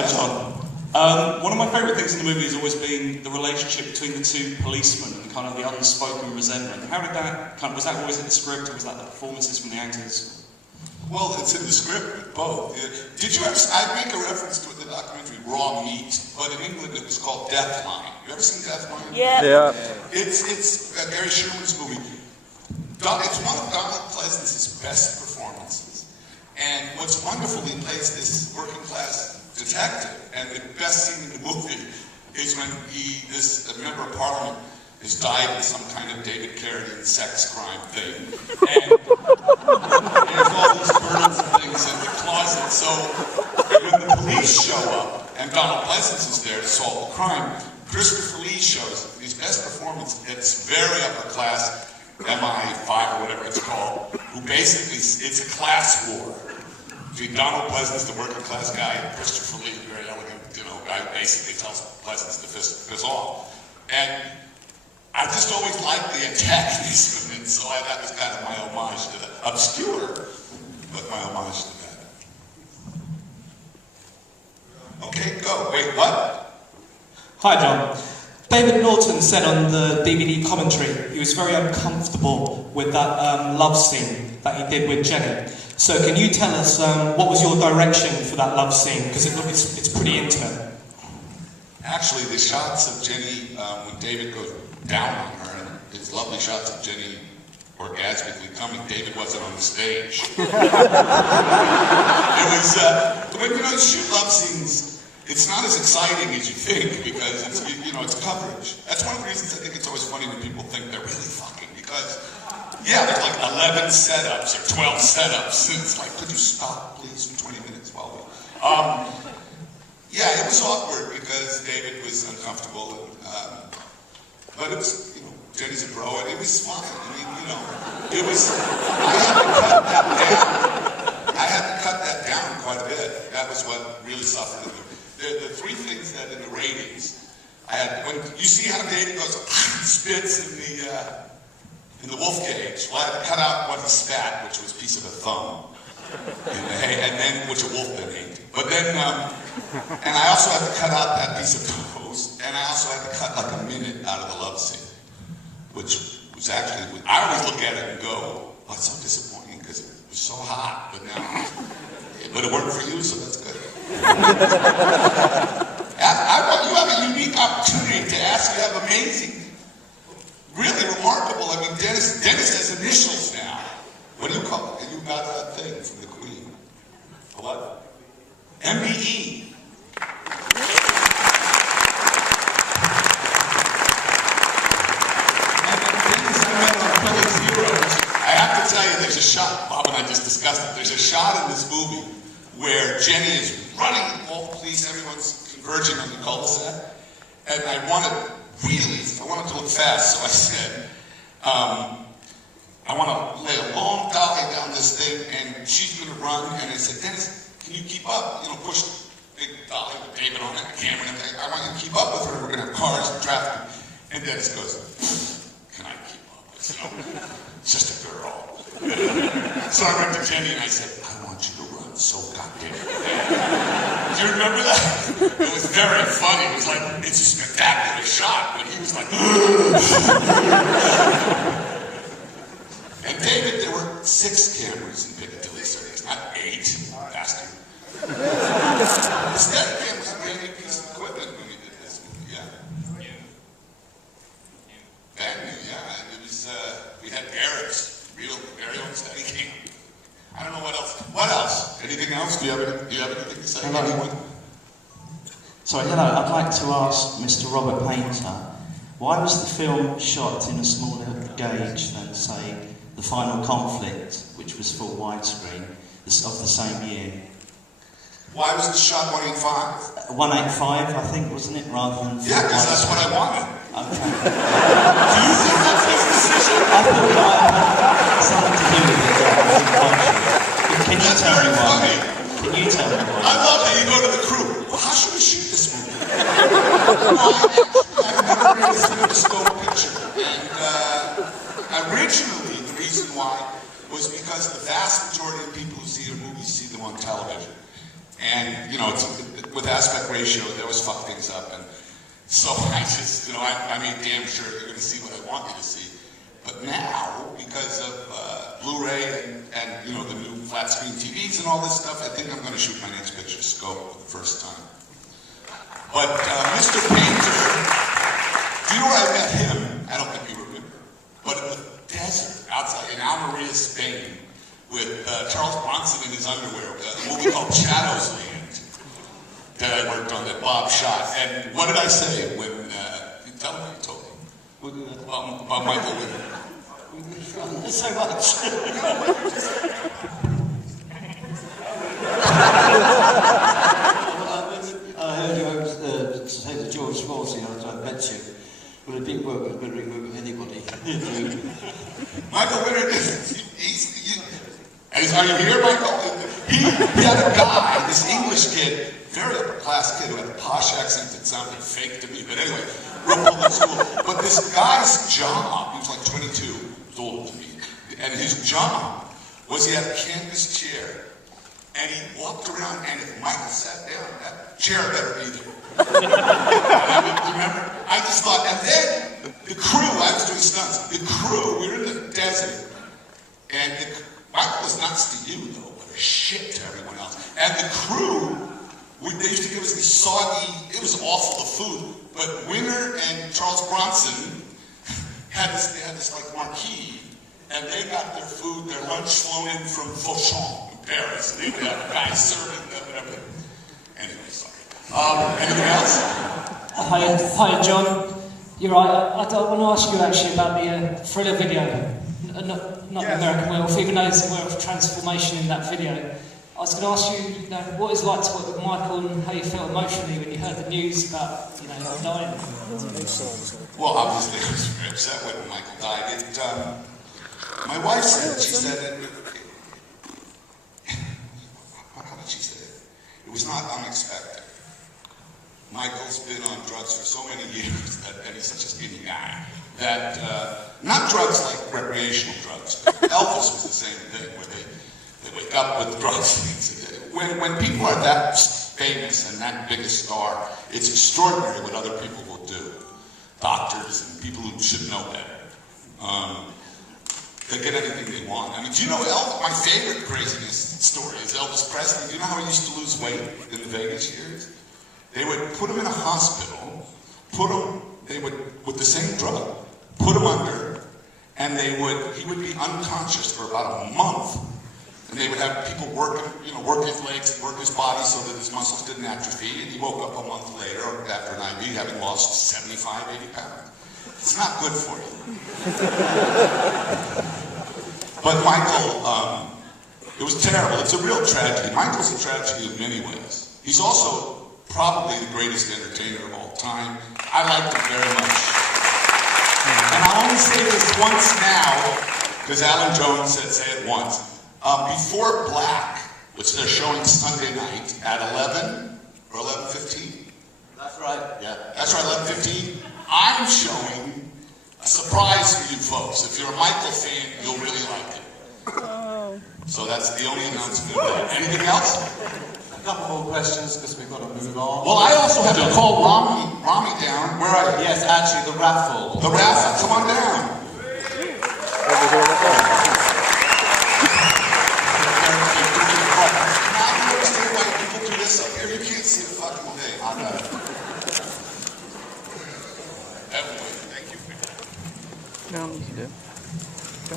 Hi, John. One of my favourite things in the movie has always been the relationship between the two policemen and kind of the unspoken resentment. How did that was that always in the script, or was that the performances from the actors? Well, it's in the script, both. Did you ever, I make a reference to it in the documentary Raw Meat, but in England it was called Deathline. You ever seen Deathline? Yeah. It's Gary Sherman's movie. It's one of Donald Pleasance's best performances. And what's wonderful, he plays this working class detective, and the best scene in the movie is when this member of Parliament has died in some kind of David Carradine sex crime thing. And there's all these burdens and things in the closet. So when the police show up, and Donald Pleasance is there to solve the crime, Christopher Lee shows his best performance. It's very upper class, MI5 or whatever it's called, who basically, it's a class war between Donald Pleasance, the working class guy, and Christopher Lee, the very elegant, guy, basically tells Pleasance to piss off. And I just always liked the antagonism, and so that was kind of my homage to that. Obscure, but my homage to that. Okay, go. Wait, what? Hi, John. David Norton said on the DVD commentary he was very uncomfortable with that love scene that he did with Jenny. So can you tell us what was your direction for that love scene? Because it's pretty intimate. Actually, the shots of Jenny, when David goes down on her, and his lovely shots of Jenny orgasmically coming, David wasn't on the stage. It was, when you shoot love scenes, it's not as exciting as you think, because it's, it's coverage. That's one of the reasons I think it's always funny when people think they're really fucking, because, yeah, there's like 11 setups or 12 setups, and it's like, could you stop, please, for 20 minutes while we... Yeah, it was awkward because David was uncomfortable, but it was, Jenny's a pro, and it was fun. I mean, it was, I had to cut that down quite a bit. That was what really suffered. The three things that in the ratings, when you see how David goes, spits in the wolf cage, well, I had to cut out what he spat, which was a piece of a thumb, and then, which a wolf then ate. But then, and I also had to cut out that piece of toast, and I also had to cut like a minute out of the love scene, which was actually, I always look at it and go, oh, it's so disappointing because it was so hot, but now, but it worked for you, so that's good. You have a unique opportunity to ask. You have amazing, really remarkable, I mean, Dennis has initials now. What do you call it? You got that thing from the Queen. What? MBE. I have to tell you, there's a shot, Bob and I just discussed it, there's a shot in this movie where Jenny is running with all the police, everyone's converging on the cul-de-sac, and I wanted to look fast, so I said, I want to lay a long dolly down this thing, and she's going to run, and I said, Dennis, can you keep up? Push the big dolly with David on it, the camera, and everything. I want you to keep up with her, we're going to have cars and traffic. And Dennis goes, can I keep up? It's just a girl. So I went to Jenny and I said, I want you to run so goddamn fast. Do you remember that? It was very funny. It was like, it's a spectacular shot, but he was like, and David, there were 6 cameras in Piccadilly Circus, not 8, bastard. The Steadicam was a brand new piece of equipment when we did this movie, yeah. Brand new, yeah. And it was, we had Garrett's, very own Steadicam. I don't know what else. What else? Anything else? Do you have anything to say? Hello. Anyone? Sorry, hello. I'd like to ask Mr. Robert Painter, why was the film shot in a smaller gauge than, say, The Final Conflict, which was full widescreen, of the same year? Why was it shot 185? 185, I think, wasn't it, rather than... Yeah, because that's what I wanted. Okay. Do you think that's his decision? I thought it might have something to do with it. Can you tell me why? Can you tell me why? I love that you go to the crew. Well, how should we shoot this movie? I've never really seen a scope picture. And originally, the reason why was because the vast majority of people who see a movie see them on television. And, you know, with aspect ratio, they always fuck things up. And so I just, you know, I made damn sure you're going to see what I want you to see. But now, because of Blu-ray and, you know, the new flat screen TVs and all this stuff, I think I'm going to shoot my next picture scope for the first time. But Mr. Painter, do you know where I met him? I don't think you remember. But in the desert, outside in Almeria, Spain, with Charles Bronson in his underwear, a movie called Shadow's Land that I worked on, that Bob shot. And what did I say when, tell me what you told me. About Michael Witter. So much. I heard you say to George Scorsese, I bet you, would have been work with anybody. Michael Witter, are you here, Michael? He had a guy, this English kid, very upper class kid who had a posh accent that sounded fake to me, but anyway, real public school. But this guy's job, he was like 22, he was older than me, and his job was he had a canvas chair, and he walked around, and if Michael sat down, that chair better be there. Remember? I just thought, and then the crew, I was doing stunts, the crew, we were in the desert, and Michael was nuts to you, though, but a shit to everyone else. And the crew, they used to give us these soggy, it was awful, the food, but Winter and Charles Bronson they had this like marquee, and they got their food, their lunch flown in from Fauchon in Paris. They would have a guy serving them and everything. Anyway, sorry. Anything else? Hi, John. You're right. I want to ask you actually about the Thriller video. Not the American Werewolf, even though there's a werewolf transformation in that video. I was going to ask you, what it's like to work with Michael and how you felt emotionally when you heard the news about, him dying. Well, obviously I was very upset when Michael died. My wife said, how did she say it? It was not unexpected. Michael's been on drugs for so many years, and he's such a skinny guy, that, not drugs like recreational drugs, but Elvis was the same thing, where they wake up with drugs. When people are that famous and that big a star, it's extraordinary what other people will do. Doctors and people who should know better. They get anything they want. I mean, do you know Elvis? My favorite craziness story is Elvis Presley. Do you know how he used to lose weight in the Vegas years? They would put him in a hospital, with the same drug, put him under, and he would be unconscious for about a month. And they would have people work his legs and work his body so that his muscles didn't atrophy, and he woke up a month later, or after an IV, having lost 75, 80 pounds. It's not good for you. But Michael, it was terrible. It's a real tragedy. Michael's a tragedy in many ways. He's also probably the greatest entertainer of all time. I liked him very much. And I'll only say this once now, because Alan Jones said say it once. Before Black, which they're showing Sunday night at 11 or 11:15. That's right. Yeah, that's right, 11:15. I'm showing a surprise for you folks. If you're a Michael fan, you'll really like it. So that's the only announcement of that. Anything else? A couple more questions because we've got to move on. Well, I also have to call Rami down. Where are you? Yes, actually, the raffle. The raffle, come on down. You can't see the fucking thing. I know. Thank you. No, you do. Go.